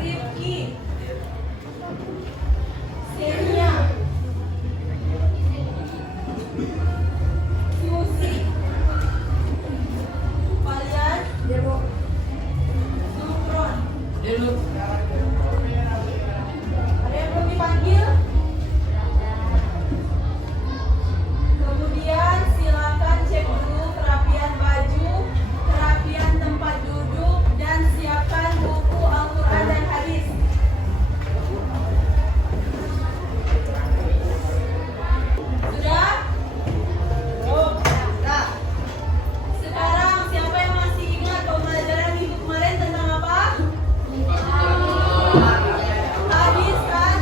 Rifki, Senia, Susi, Valian, Nukron. Ada yang belum dipanggil? Kemudian silakan cek dulu kerapian baju, kerapian tempat duduk, dan siapkan buku Al-Quran dan hadis. Sudah? Sudah. Sekarang siapa yang masih ingat pembelajaran minggu kemarin tentang apa? Hadis kan?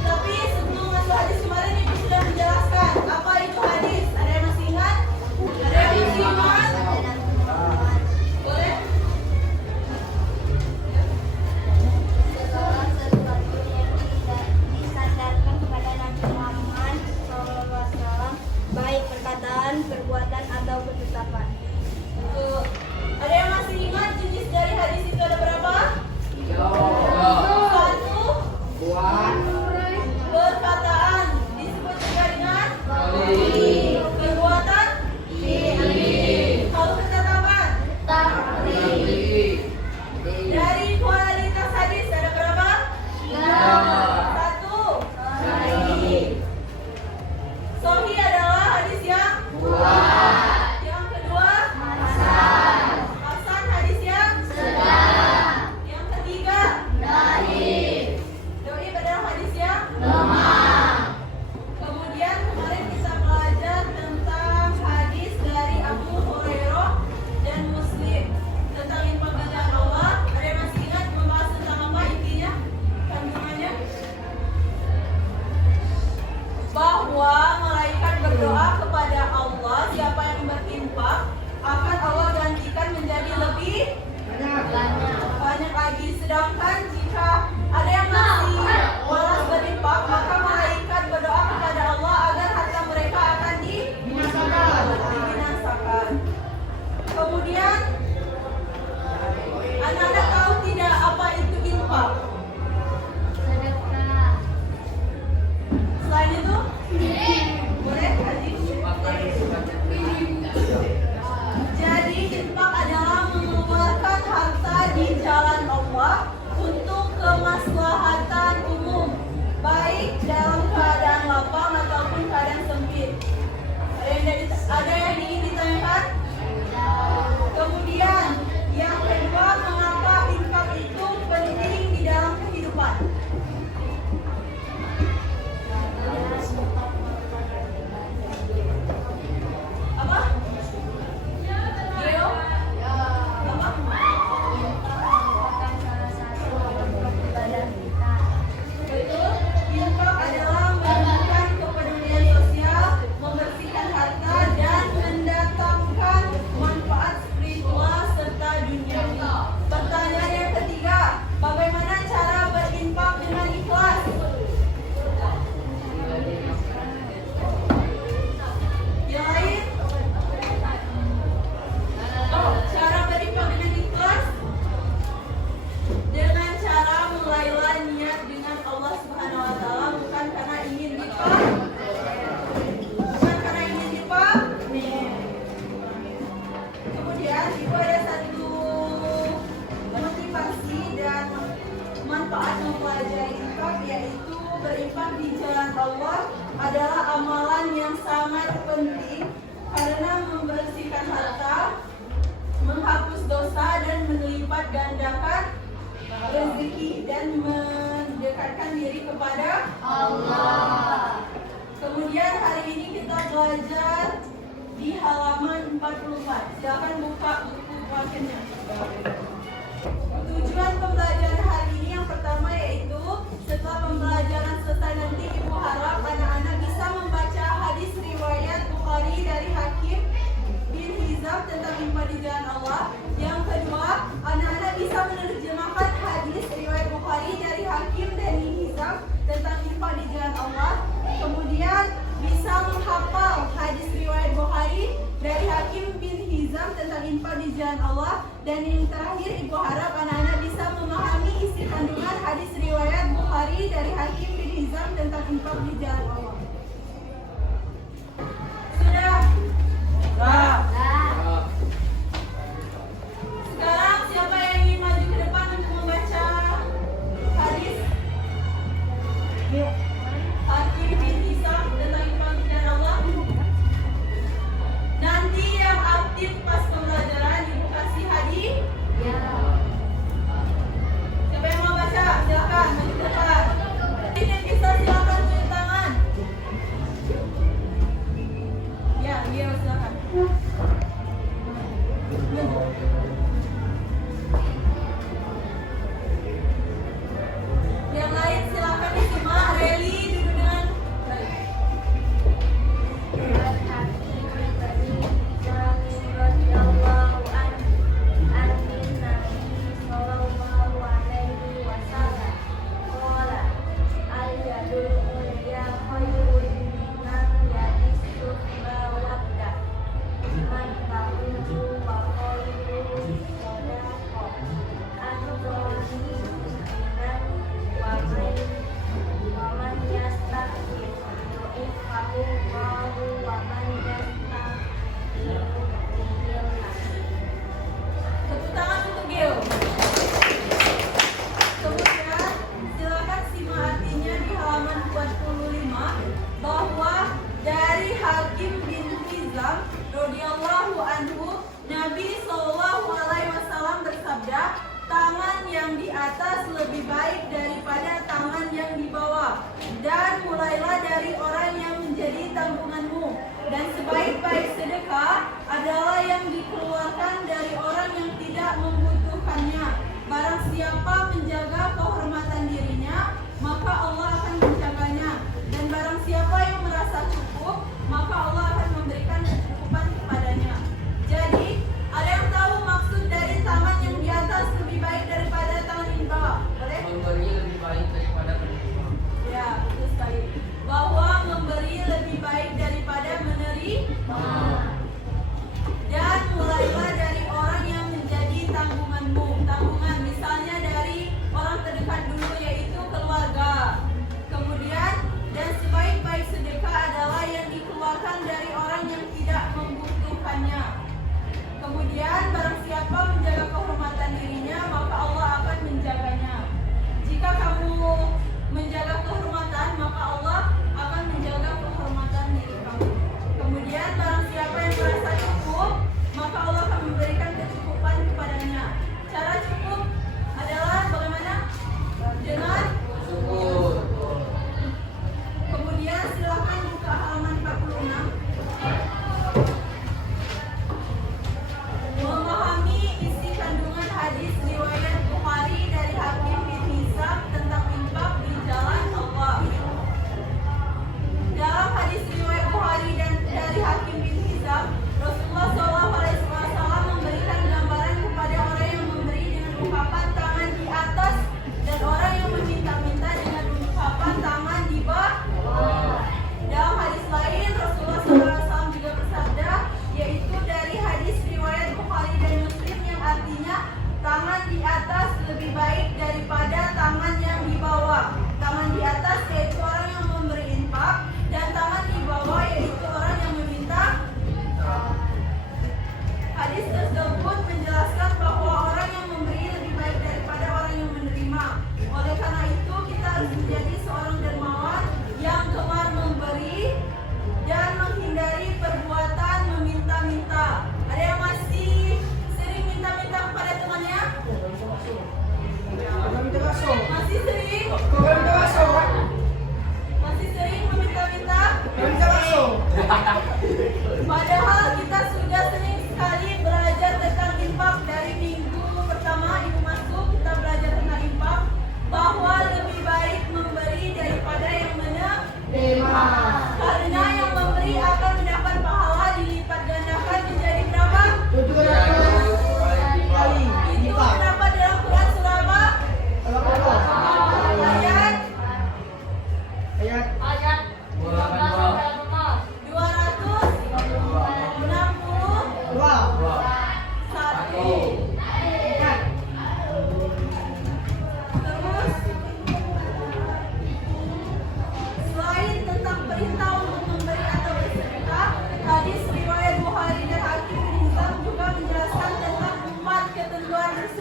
Tapi sebelum masuk hadis kemarin Ibu sudah menjelaskan apa itu hadis. Ada yang masih ingat? Ada yang masih ingat? Boleh? Segala sesuatu yang tidak disandarkan kepada Nabi Muhammad SAW, baik perkataan, perbuatan, atau ketetapan. Tuh. Ada yang masih ingat jenis dari hadis itu ada berapa? Satu. Perkataan disebut juga dengan perbuatan. Kalau ketetapan dari kualitas hadis ada berapa? Satu. Sahih adalah hadis yang yang kedua. Hasan hadis yang yang ketiga. Dhaif adalah hadis yang kemudian kemarin kita belajar tentang hadis dari Abu Hurairah dan Muslim tentang infak bacaan Allah. Ada yang masih ingat membahas tentang apa intinya? Kandungannya? Bahwa malaikat berdoa kepada Allah, siapa yang berinfak akan Allah gantikan menjadi lebih banyak lagi. Sedangkan jika ada yang masih malas berinfak, maka malaikat berdoa kepada Allah agar harta mereka akan dibinasakan. Kemudian anak-anak tahu tidak apa itu infak? Selain itu, boleh Haji? Jadi infak adalah mengeluarkan harta di jalan Allah untuk kemaslahatan umum, baik dalam keadaan lapang ataupun keadaan sempit. Ada yang ingin ditanyakan? Kemudian yang kedua, mengapa infak itu penting di dalam kehidupan? Apa? Geo? Betul. Infak adalah menunjukkan kepedulian sosial, membersihkan harta, dan mendatangkan manfaat spiritual serta duniawi. Pertanyaan yang ketiga, bagaimana cara berinfak dengan ikhlas? Yang lain? Cara berinfak dengan ikhlas dengan cara mulailah niat dengan Allah Subhanahu wa taala, bukan karena ingin dipamer. Kemudian itu ada satu motivasi dan manfaat mempelajari infak, yaitu berinfak di jalan Allah adalah amalan yang sangat penting karena membersihkan harta, menghapus dosa, dan melipat gandakan rezeki dan mendekatkan diri kepada Allah. Kemudian hari ini kita belajar di halaman 44. Silakan buka buku pakennya. Tujuan pembelajaran hari ini yang pertama yaitu setelah pembelajaran selesai nanti Ibu harap anak-anak bisa membaca hadis riwayat Bukhari dari Hakim bin Hizam tentang infak di jalan Allah. Yang kedua, anak-anak bisa menerjemahkan hadis riwayat Bukhari dari Hakim dan Hizam tentang infak di jalan Allah. Kemudian bisa menghafal hadis riwayat Bukhari dari Hakim bin Hizam tentang infak di jalan Allah. Dan yang terakhir, Ibu harap berinfak di jalan Allah. Sudah? Sekarang siapa yang ingin maju ke depan untuk membaca hadis Hakim bin Hizam tentang infak di jalan Allah? Nanti yang aktif pas pembelajaran ibu kasih hadiah. Siapa yang mau baca? Silakan maju ke depan. Ini bisa silakan tunjuk tangan. Ya, silakan. Yang lain silakan disimak. Reli duduk dengan baik. Tepuk tangan untuk Gil. Kemudian silakan simak artinya di halaman 45 bahwa dari Hakim bin Hizam radhiyallahu anhu, Nabi Shallallahu alaihi wasallam bersabda, tangan yang di atas lebih baik daripada tangan yang di bawah, dan mulailah dari orang yang menjadi tanggunganmu, dan sebaik-baik sedekah adalah yang dikeluarkan dari orang yang tidak membutuhkannya. Barang siapa menjaga kehormatan dirinya, maka Allah akan menjaganya, dan barang siapa yang merasa cukup, maka Allah akan memberikan kecukupan kepadanya. Jadi, ada yang tahu maksud dari tangan yang di atas lebih baik daripada tangan yang di bawah? Boleh? Memberi lebih baik daripada menerima. Ya, betul sekali. Bahwa memberi lebih baik daripada menerima. Dan mulailah dari orang yang menjadi tanggunganmu. Tanggungan misalnya dari orang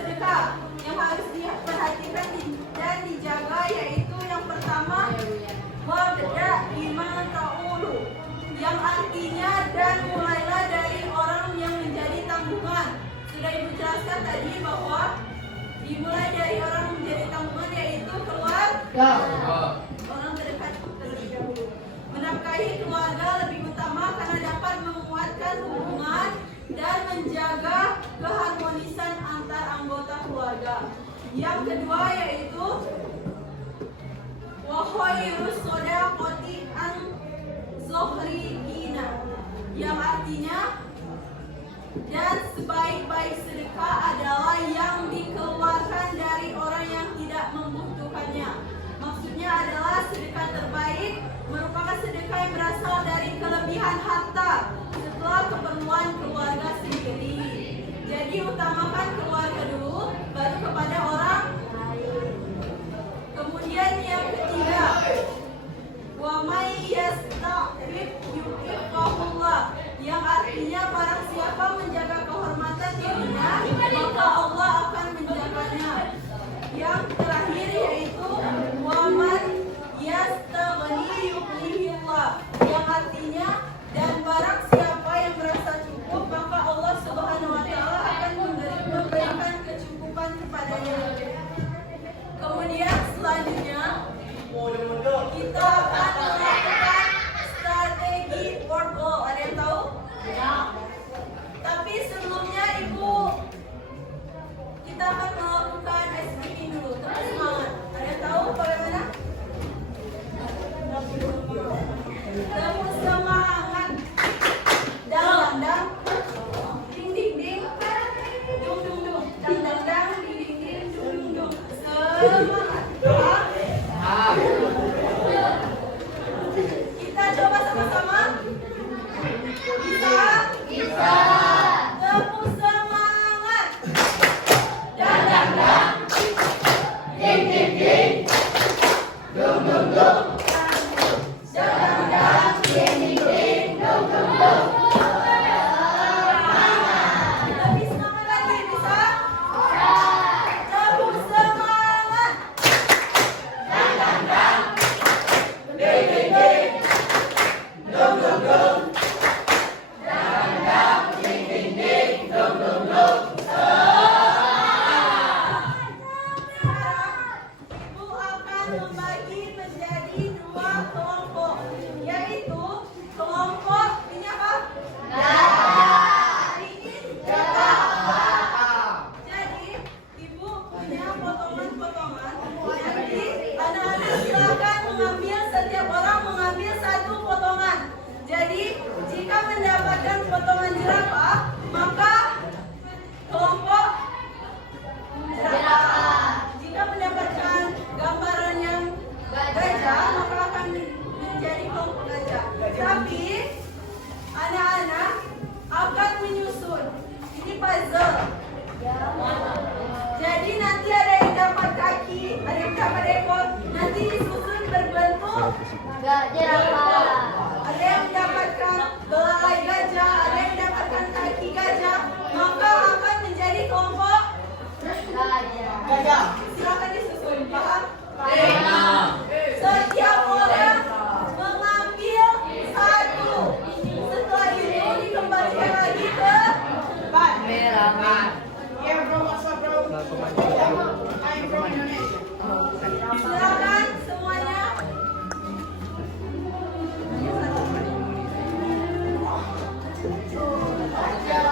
sedekah yang harus diperhatikan dan dijaga, yaitu yang pertama, wabda iman ta'ulu, yang artinya dan mulailah dari orang yang menjadi tanggungan. Sudah Ibu jelaskan tadi bahwa dimulai dari orang yang menjadi tanggungan, yaitu keluarga, orang terdekat terlebih dahulu. Menafkahi keluarga lebih utama karena dapat menguatkan hubungan dan menjaga keharmonisan antar anggota keluarga. Yang kedua yaitu wa khairus shadaqati an zuhrina, yang artinya dan sebaik-baik sedekah adalah yang dikeluarkan dari orang yang tidak membutuhkannya. Maksudnya adalah sedekah terbaik merupakan sedekah yang berasal dari kelebihan harta setelah keperluan keluarga sendiri. Jadi utamakan keluarga dulu, baru kepada orang lain. Kemudian yang ketiga, wa may yasta'fif yu'ifahullah, yang artinya barang siapa menjaga kehormatan dirinya, maka Allah akan menjaganya. Yang terakhir yaitu wa man yastaghni yughnihillah, yang artinya dan barang siapa yang merasa cukup, maka Allah Subhanahu wa taala akan memberikan kecukupan kepadanya. Kemudian selanjutnya kita akan melakukan strategi board goal. Ada yang tahu? Ya. Tapi sebelumnya Ibu, kita akan melakukan ice breaking dulu. Tepuk semangat. Ada yang tahu bagaimana? Tepuk semangat. Dang. Ding ding ding. Dung dung dung. Dang ding ding ding. Dung dung dung. Semangat. Kita coba sama-sama. Bisa? Bisa. Tepuk semangat. Dang. Ding ding ding. Dung dung dung. Dang ding ding ding. Dung dung dung. Lebih semangat lagi, bisa? Tepuk semangat. Dang. Ding ding ding. Dung dung dung. Dang ding ding ding. Dung dung dung. Ibu akan membagi menjadi dua kelompok, yaitu kelompok ini apa? Ini jaga. Jadi Ibu punya potongan-potongan. Jadi anak-anak silakan mengambil, setiap orang mengambil satu potongan. Jadi jika mendapatkan potongan jerapah, maka kelompok jerapah. Jika mendapatkan gambaran yang gajah, maka akan menjadi kelompok gajah. Tapi anak-anak akan menyusun. Ini puzzle. Jadi nanti ada yang dapat kaki, ada yang dapat ekor. Nanti disusun berbentuk jerapah. ada yang mendapatkan belalai gajah, ada yang mendapatkan kaki gajah, maka akan menjadi kelompok gajah. Silakan disusun, paham? Setiap orang mengambil satu. Setelah itu dikembalikan lagi ke depan. Silakan semuanya. Dang.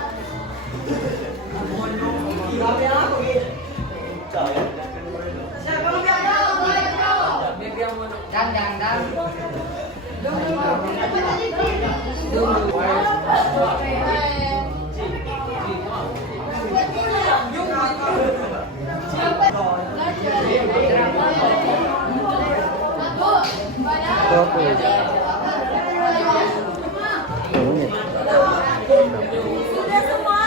Sudah semua?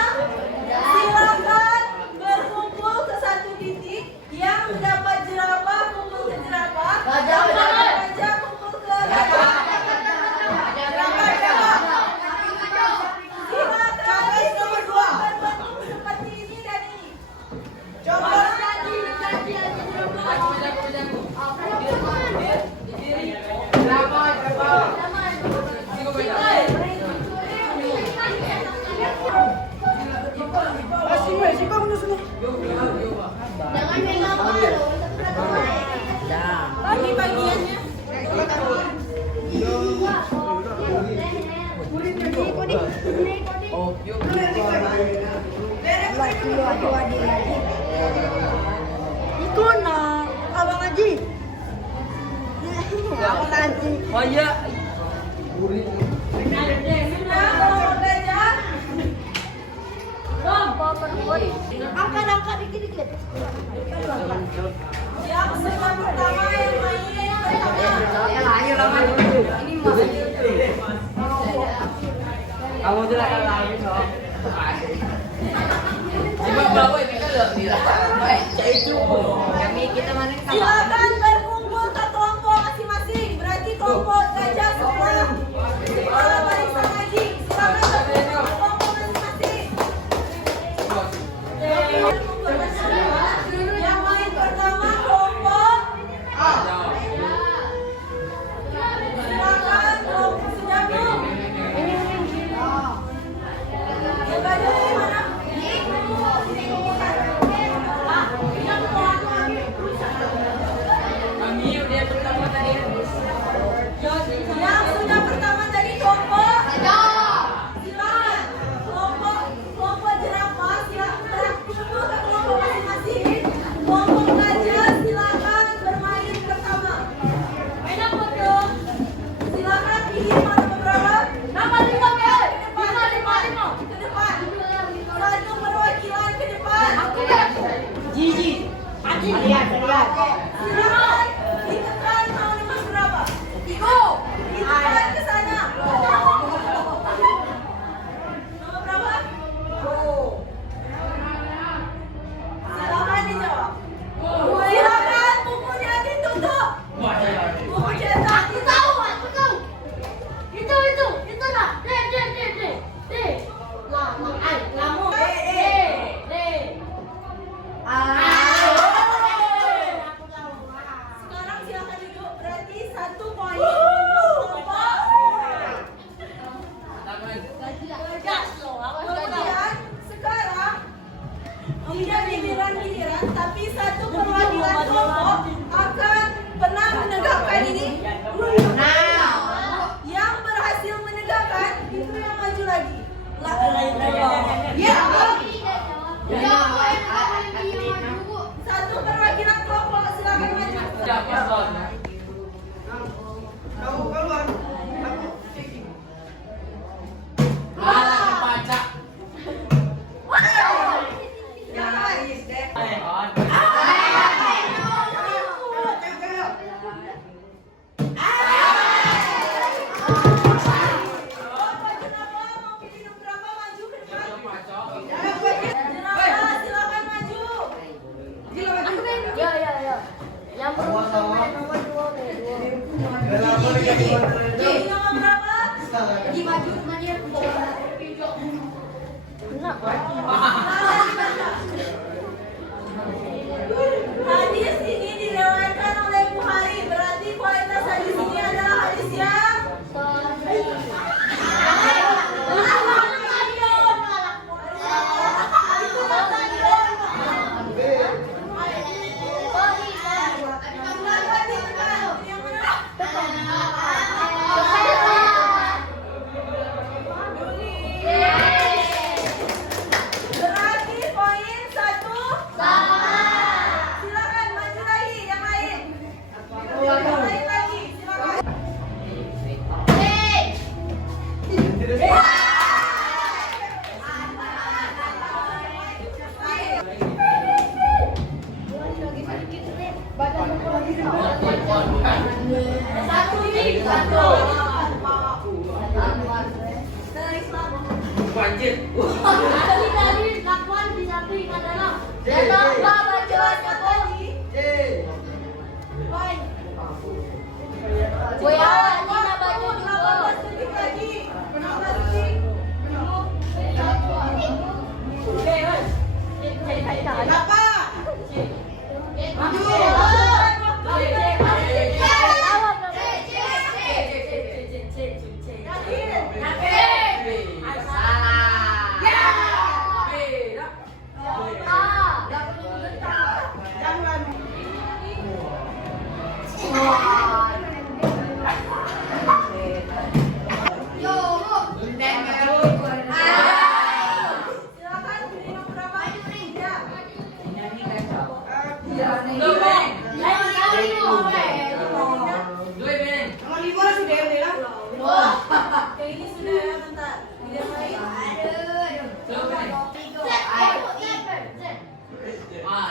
Silakan berkumpul ke satu titik. Yang mendapat jerapah kumpul ke jerapah. Yang mendapat gajah kumpul ke gajah. Silakan berbentuk seperti ini dan ini. Oh iya. Sudah kelompok gajah. Kelompok perempuan. Angkat dikit. Yang sebelah pertama yang main pertama. Ayo lama dulu. Ini kamu tuh akan lain dong. Coba bawa ini kan tidak. Baik, itu. Kami kita mana sama. Silakan berkumpul ke kelompok masing-masing. Berarti kelompok gajah sebelah barisan lagi. Silakan berkumpul ke kelompok masing-masing. Yang main pertama kelompok. Silakan kelompok sudah belum? Yang gajah di mana? Kami udah pertama tadi. Yang sudah pertama tadi kelompok. Silakan kelompok jerapah silakan berkumpul ke kelompok masing-masing. Kelompok gajah silakan bermain pertama. Main apa tuh? Silakan pilih mana beberapa. Nama 5 ya. Ke depan. Satu perwakilan ke depan. Gigi. Lihat. Silakan ditekan mau nomor berapa? Ditekan ke sana. Nomor berapa? Silakan dijawab. Silakan bukunya ditutup. Buku cetak ditutup. Sekarang silakan duduk. Berarti 1 poin untuk kelompok. Kemudian sekarang tidak giliran, tapi satu perwakilan kelompok akan pernah menegakkan ini. Yang berhasil menegakkan itu yang maju lagi. Satu perwakilan kelompok silakan maju. Siapa son? Baca. Kelompok jenabah mau pilih nomor berapa maju ke depan? Jenabah silakan maju. Yang pertama nomor 2. Pilih nomor berapa? Maju dia. Hadis ini dilewatkan oleh Bukhari. Berarti kualitas hadis ini adalah hadis yang berarti poin 1. Silakan maju lagi yang lain. Yang lain lagi silakan. Banjir. Dua,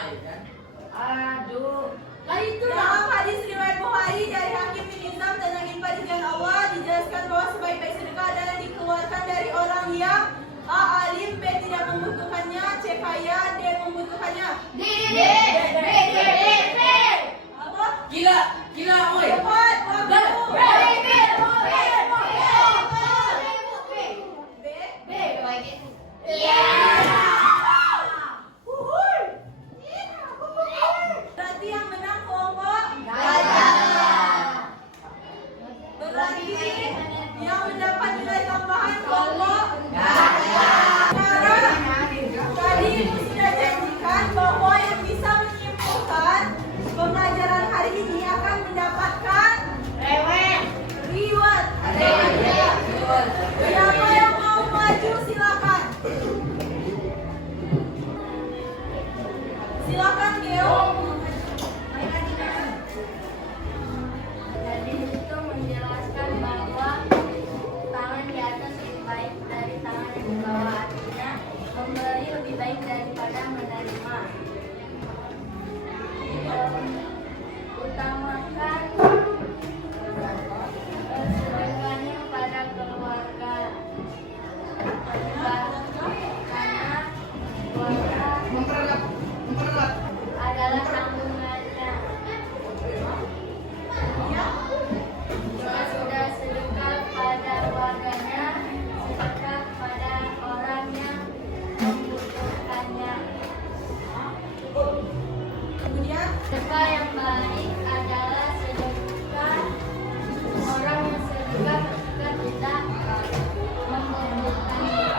Aduh. Lah itu Dalam hadis riwayat Bukhari dari Hakim bin Hizam tentang infak di jalan Allah dijelaskan bahwa sebaik-baik sedekah adalah dikeluarkan dari orang yang A. Alim, B. Tidak membutuhkannya, C. Kaya, D. Membutuhkannya. Apa? Gila, oi. Cepat, waktu. B. Wuhui. Berarti yang menang kelompok. Berarti yang mendapat nilai tambahan kelompok. Sekarang tadi Ibu sudah janjikan bahwa yang bisa menyimpulkan pembelajaran hari ini akan mendapatkan reward. Siapa yang mau maju silakan. Silakan Geo. Jadi itu menjelaskan bahwa tangan di atas lebih baik dari tangan yang di bawah. Artinya memberi lebih baik daripada menerima. Utamakan sedekahnya pada keluarga. Karena keluarga adalah tanggungannya. Jika sudah sedekah pada keluarganya, sedekah pada orang yang membutuhkannya. Kemudian Sedekah yang baik adalah sedekah orang yang sedekah ketika tidak membutuhkannya.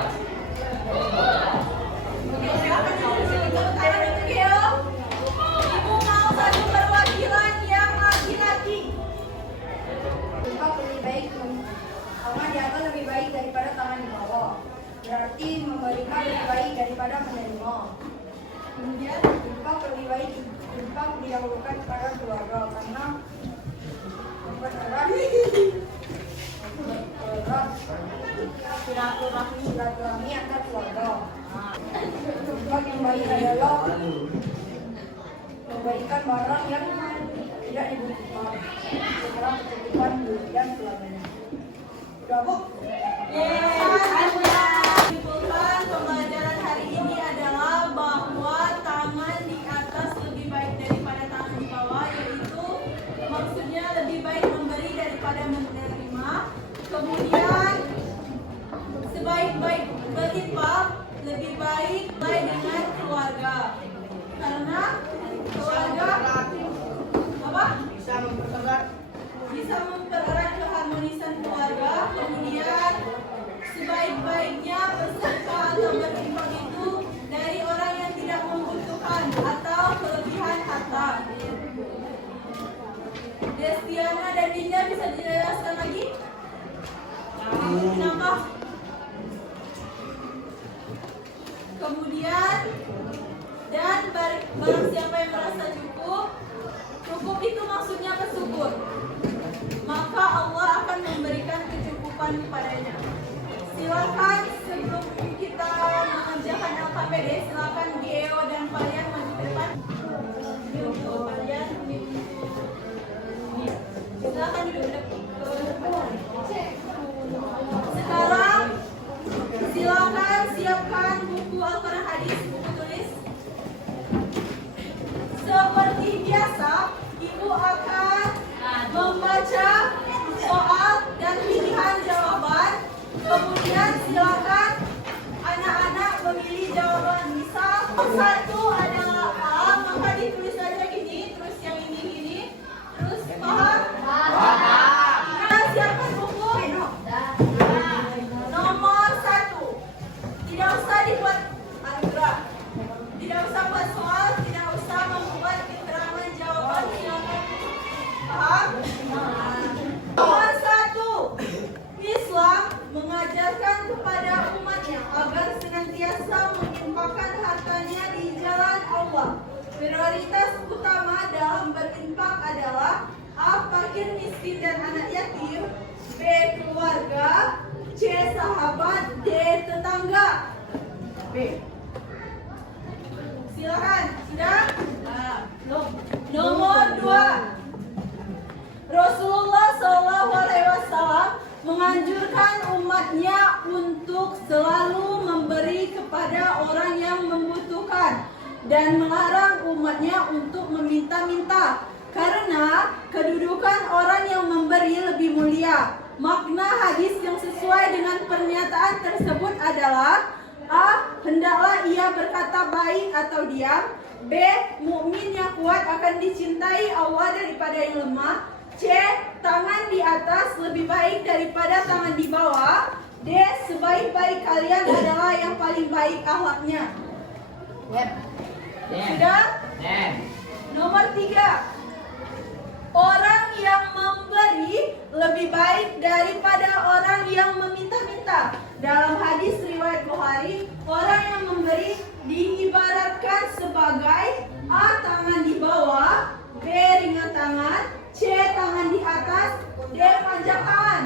silakan tepuk tangan untuk Geo. Ibu mau satu perwakilan yang laki-laki. Infak lebih baik, tangan di atas lebih baik daripada tangan di bawah. Berarti memberikan lebih baik daripada menerima. Kemudian Infak lebih baik, infak didahulukan kepada keluarga karena mempererat silaturahmi antar keluarga. Infak yang baik adalah memberikan barang yang tidak dibutuhkan setelah kecukupan dan selamanya. Udah Bu? Simpulkan pembelajaran hari ini adalah bahwa tangan di atas lebih baik daripada tangan di bawah, yaitu maksudnya lebih baik memberi daripada menerima. Kemudian sebaik-baik berinfak lebih baik mulai dengan keluarga, karena keluarga apa? Bisa mempererat keharmonisan keluarga. Kemudian sebaik-baiknya bersedekah atau berinfak itu dari orang yang tidak membutuhkan atau kelebihan harta. Destiana dan Dinda bisa dijelaskan lagi? Kenapa? Kemudian dan barang siapa yang merasa cukup itu maksudnya bersyukur, maka Allah akan memberikan kecukupan kepadanya. Silakan sebelum kita mengerjakan LKPD, silakan Geo dan Palian maju ke depan. Untuk Palian, silakan duduk ke depan. Sekarang silakan siapkan buku Al-Quran hadis, buku tulis. Seperti biasa, Ibu akan membaca soal dan pilihan jawaban. Kemudian silakan anak-anak memilih jawaban. Misal satu adalah A, maka ditulis saja gini, terus yang ini gini, terus paham? Paham. Siapkan buku. Nomor 1. Tidak usah dibuat anugerah. Tidak usah buat soal, tidak usah membuat keterangan jawaban. Silakan. Paham? Nomor 1. Islam mengajarkan kepada umatnya agar senantiasa menginfakkan hartanya di jalan Allah. Prioritas utama dalam berinfak adalah A. Fakir, miskin, dan anak yatim, B. Keluarga, C. Sahabat, D. Tetangga. B. Silakan, sudah? dan melarang umatnya untuk meminta-minta, karena kedudukan orang yang memberi lebih mulia. Makna hadis yang sesuai dengan pernyataan tersebut adalah: A. Hendaklah ia berkata baik atau diam. B. Mukmin yang kuat akan dicintai Allah daripada yang lemah. C. Tangan di atas lebih baik daripada tangan di bawah. D. Sebaik-baik kalian adalah yang paling baik akhlaknya. Sudah? Nomor 3. Orang yang memberi lebih baik daripada orang yang meminta-minta. Dalam hadis riwayat Bukhari, orang yang memberi diibaratkan sebagai A. Tangan di bawah, B. Ringan tangan, C. Tangan di atas, D. panjang tangan.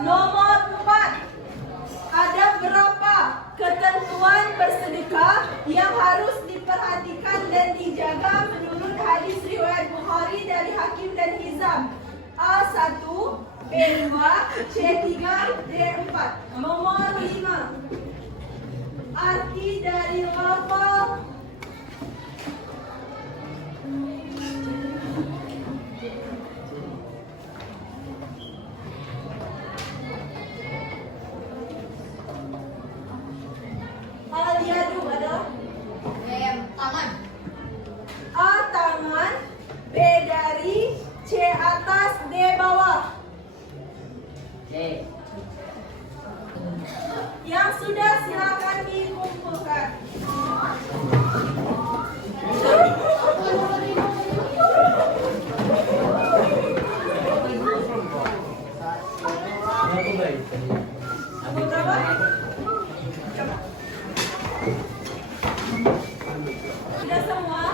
Nomor 4. Ada berapa ketentuan bersedekah yang harus diperhatikan dan dijaga menurut hadis riwayat Bukhari dari Hakim dan Hizam? A1, B2, C3, D4. Nomor 5. Arti dari lafal al-yadu adalah Tangan. A. Tangan, B. Dari, C. Atas, D. Bawah. Yang sudah silakan dikumpulkan. Nomor berapa? Coba. Sudah semua?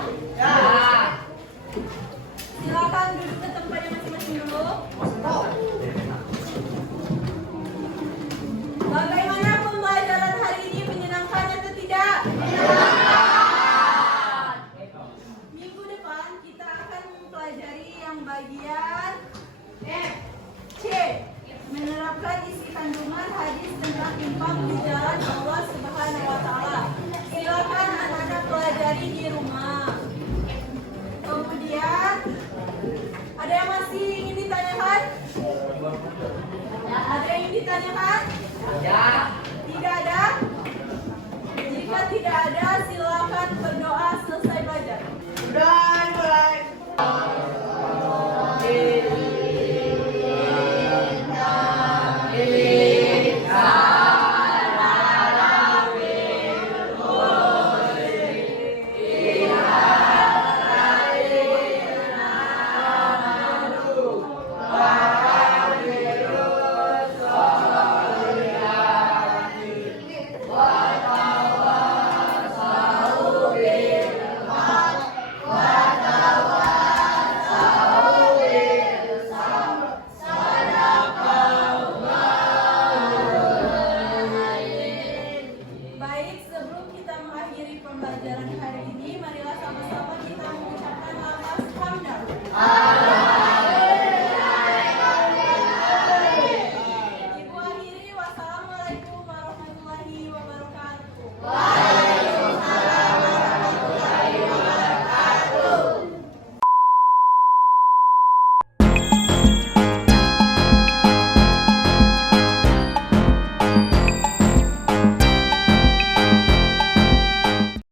Silakan duduk ke tempatnya masing-masing dulu. Bagaimana pembelajaran hari ini, menyenangkan atau tidak? Minggu depan kita akan mempelajari yang bagian C. Menerapkan isi kandungan hadis tentang infak di jalan Allah Subhanahu wa Ta'ala. Silakan anak-anak pelajari di rumah. Kemudian ada yang masih ingin ditanyakan? Ada yang ingin ditanyakan? Tidak ada? Jika tidak ada, silakan berdoa selesai belajar. Baik, sebelum kita mengakhiri pembelajaran hari